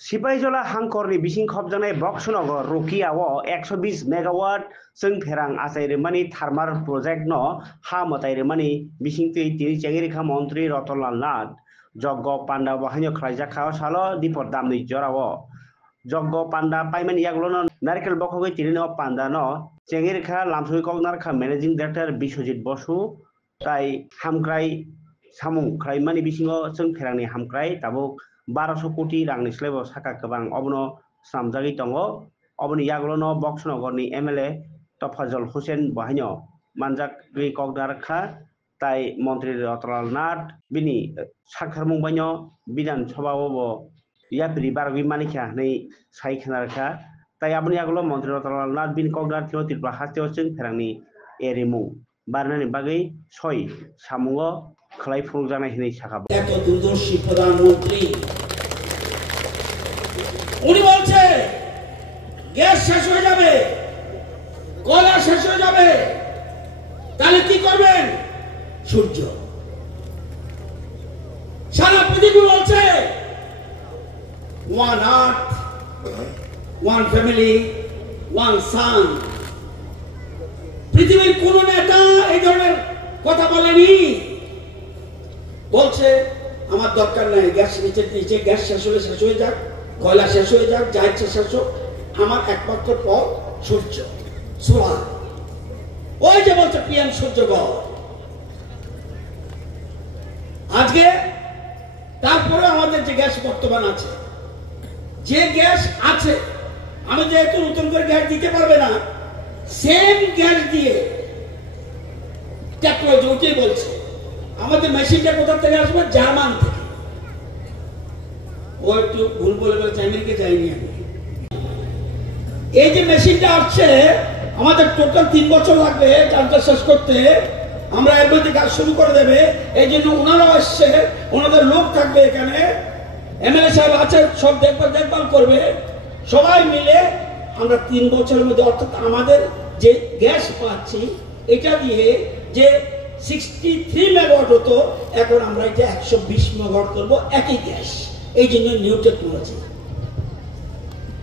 Sipahijala हांखरनि बिसिं खबजानाय बक्सनगर रुकियाव 120 megawatt जों फेरां आसायरमानी थार्माल project न हा मतायरमानी बिसिं तिनि चेंगिरिखा मंत्री रतनलाल नाथ जग्ग पांडा बहायनो खलायजाखा सालो दिपर दामनि जराव जग्ग पांडा पाइमानी यागलो नारिकेल बखगै तिनि पांडा न चेंगिरिखा लामसुई कगनारखा मैनेजिंग डायरेक्टर बिश्वजित बसु ताई हामक्राय सामुं खलायमानी बिसिङाव जों फेरांनि हामक्राय ताबुक 1200 कोटी रांनि स्लेबाव साका गोबां अबनो सामजागै दङ अबनि यागलनो बक्सनगरनि एमएलए तफाजल हुसैन बहायनो मानजाक कगनारखा ताई मन्त्री रतनलाल नाथ बिनि साखारमुंबायनो बिधान सभावबो यापिरि बारगि मानिखा नै साइखनारखा ताई अबनि यागलो मन्त्री रतनलाल नाथ बिनि कगनार थियो तिरपा हास्तेव जों फेरांनि एरिमु बारनानि बागै सय सामुङो खलाय फुरु जानाय हिनै साखाबो এত দূরদর্শী প্রধানমন্ত্রী উনি বলছে গ্যাস শেষ হয়ে যাবে কয়লা শেষ হয়ে যাবে তাহলে কি করবেন সূর্য সারা পৃথিবী বলছে one earth one family one sun পৃথিবীর কোন নেতা এই ধরনের কথা বলেনি বলছে আমার দরকার নাই গ্যাস নিচে গ্যাস শেষ হয়ে যাক কয়লা শেষ হয়ে যাক যা ইচ্ছা শেষ হোক আমার একমাত্র পথ সূর্য সোলার ওই যে বলছে পিএম সূর্যগড় আজকে তারপরে আমাদের যে গ্যাস বর্তমান আছে যে গ্যাস আছে আমি যেহেতু নতুন করে গ্যাস দিতে পারবে না সেম গ্যাস দিয়ে টেকনোলজি ওইটাই বলছে আমাদের মেশিনটা কোথা থেকে আসবে জার্মান থেকে ও একটু ভুল বলে বলছে আমেরিকা যায়নি আমি এই যে মেশিনটা আসছে আমাদের টোটাল 3 বছর লাগবে কাজটা শেষ করতে আমরা এর মধ্যে কাজ শুরু করে দেবে এই জন্য ওনারাও আসছে ওনাদের লোক থাকবে এখানে এমএলএ সাহেব আছে সব দেখভাল করবে সবাই মিলে আমরা 3 বছরের মধ্যে অর্থাৎ আমাদের যে গ্যাস পাচ্ছি এটা দিয়ে যে 63 মেগাওয়াট হতো এখন আমরা এটা 120 মেগাওয়াট করব একই গ্যাস এই জন্য নিউ টেকনোলজি